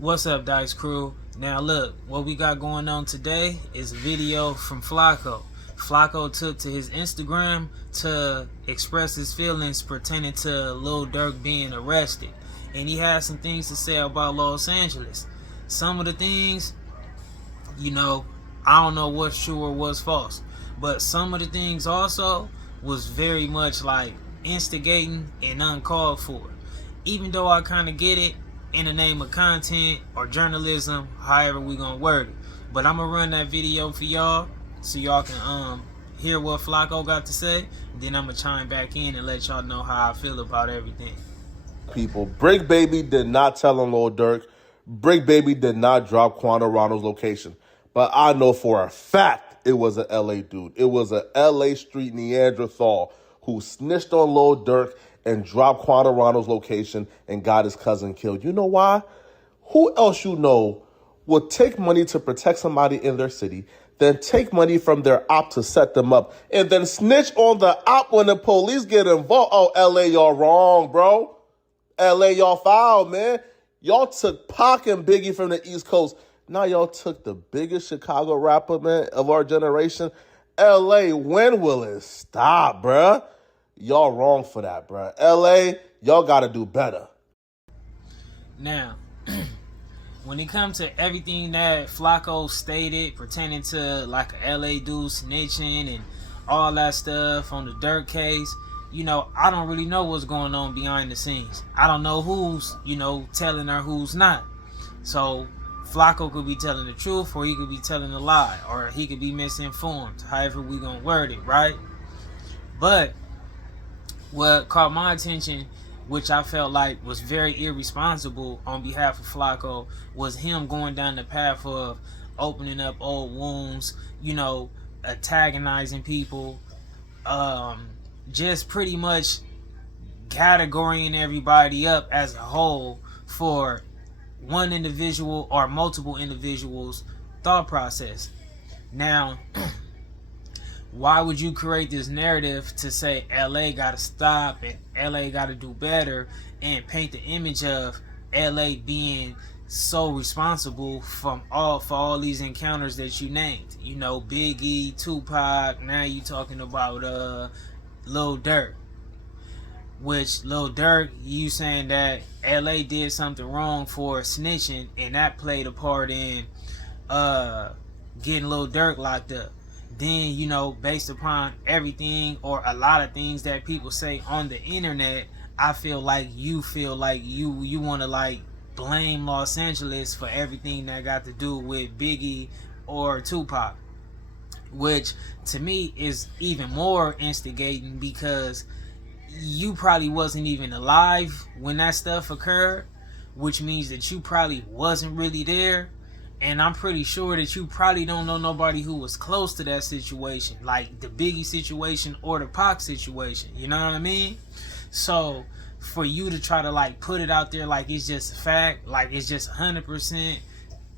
What's up, Dice Crew? Now look, what we got going on today is a video from Flakko. Flakko took to his Instagram to express his feelings pertaining to Lil Durk being arrested. And he had some things to say about Los Angeles. Some of the things, I don't know what's true or what's false. But some of the things also was very much like instigating and uncalled for. Even though I kind of get it, in the name of content or journalism, however we gonna word it. But I'm gonna run that video for y'all so y'all can hear what Flakko got to say. Then I'm gonna chime back in and let y'all know how I feel about everything. People, Brick Baby did not tell on Lil Durk. Brick Baby did not drop Quando Rondo's location. But I know for a fact it was an LA dude. It was a LA street Neanderthal who snitched on Lil Durk and dropped Quando Rondo's location and got his cousin killed. You know why? Who else you know would take money to protect somebody in their city, then take money from their op to set them up, and then snitch on the op when the police get involved? Oh, LA, y'all wrong, bro. LA, y'all foul, man. Y'all took Pac and Biggie from the East Coast. Now y'all took the biggest Chicago rapper, man, of our generation. LA, when will it stop, bruh? Y'all wrong for that, bruh. LA, y'all got to do better. Now, when it comes to everything that Flakko stated pertaining to like a LA dude snitching and all that stuff on the Durk case, I don't really know what's going on behind the scenes. I don't know who's, telling or who's not. So Flakko could be telling the truth, or he could be telling a lie, or he could be misinformed, however we gonna word it, right? But what caught my attention, which I felt like was very irresponsible on behalf of Flakko, was him going down the path of opening up old wounds, antagonizing people, just pretty much categorizing everybody up as a whole for one individual or multiple individuals' thought process. Now, why would you create this narrative to say LA gotta stop and LA gotta do better and paint the image of LA being so responsible for all these encounters that you named? Biggie, Tupac, now you talking about Lil Durk. Which Lil Durk, you saying that LA did something wrong for snitching, and that played a part in getting Lil Durk locked up. Then, based upon everything or a lot of things that people say on the internet, I feel like you want to like blame Los Angeles for everything that got to do with Biggie or Tupac, which to me is even more instigating because you probably wasn't even alive when that stuff occurred, which means that you probably wasn't really there. And I'm pretty sure that you probably don't know nobody who was close to that situation, like the Biggie situation or the Pac situation. You know what I mean? So for you to try to like put it out there like it's just a fact, like it's just 100%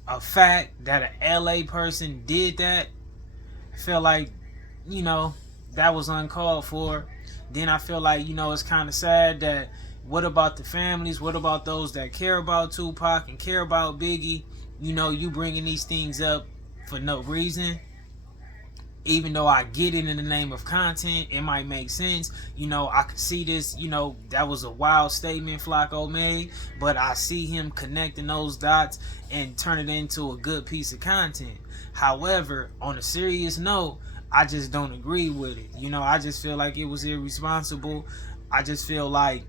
a fact that an LA person did that, I feel like, that was uncalled for. Then I feel like, it's kind of sad that what about the families? What about those that care about Tupac and care about Biggie? You bringing these things up for no reason. Even though I get it in the name of content, it might make sense. I could see this, that was a wild statement Flakko made, but I see him connecting those dots and turn it into a good piece of content. However, on a serious note, I just don't agree with it. I just feel like it was irresponsible. I just feel like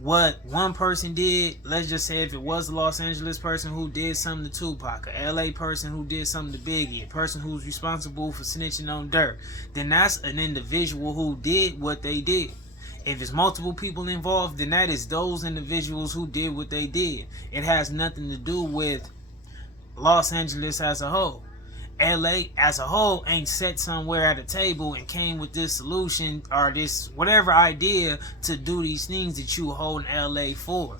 what one person did, let's just say if it was a Los Angeles person who did something to Tupac, a LA person who did something to Biggie, a person who's responsible for snitching on Durk, then that's an individual who did what they did. If it's multiple people involved, then that is those individuals who did what they did. It has nothing to do with Los Angeles as a whole. LA as a whole ain't sat somewhere at a table and came with this solution or this whatever idea to do these things that you hold LA for.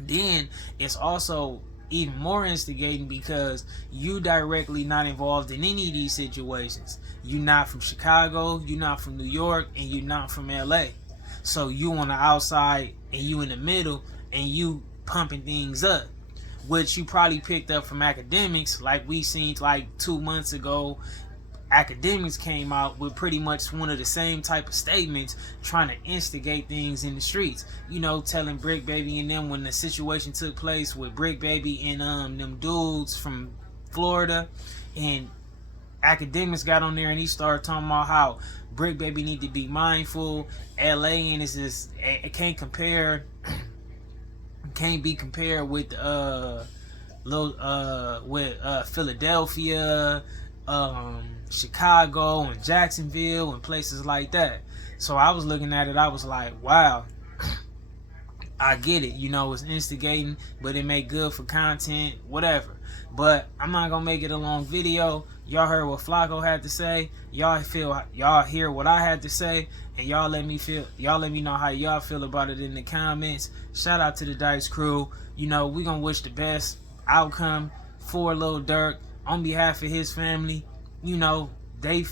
Then it's also even more instigating because you directly not involved in any of these situations. You're not from Chicago, you're not from New York, and you're not from LA. So you on the outside and you in the middle and you pumping things up. which you probably picked up from academics, like we seen like 2 months ago. Academics came out with pretty much one of the same type of statements, trying to instigate things in the streets. You know, telling Brick Baby and them when the situation took place with Brick Baby and them dudes from Florida, and academics got on there and he started talking about how Brick Baby need to be mindful. LA and is just, it can't compare, can't be compared with Philadelphia, Chicago and Jacksonville and places like that. So I was looking at it, I was like, wow, I get it, you know, it's instigating, but it make good for content, whatever. But I'm not gonna make it a long video. Y'all heard what Flakko had to say. Y'all hear what I had to say, and y'all let me know how y'all feel about it in the comments. Shout out to the Dice crew. You know, we gonna wish the best outcome for Lil Durk on behalf of his family. You know, they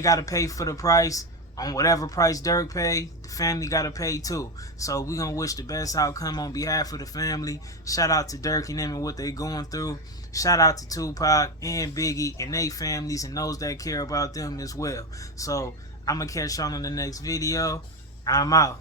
gotta pay for the price. On whatever price Durk paid, the family gotta pay too. So we gonna wish the best outcome on behalf of the family. Shout out to Durk and them and what they going through. Shout out to Tupac and Biggie and they families and those that care about them as well. So I'm gonna catch y'all on the next video. I'm out.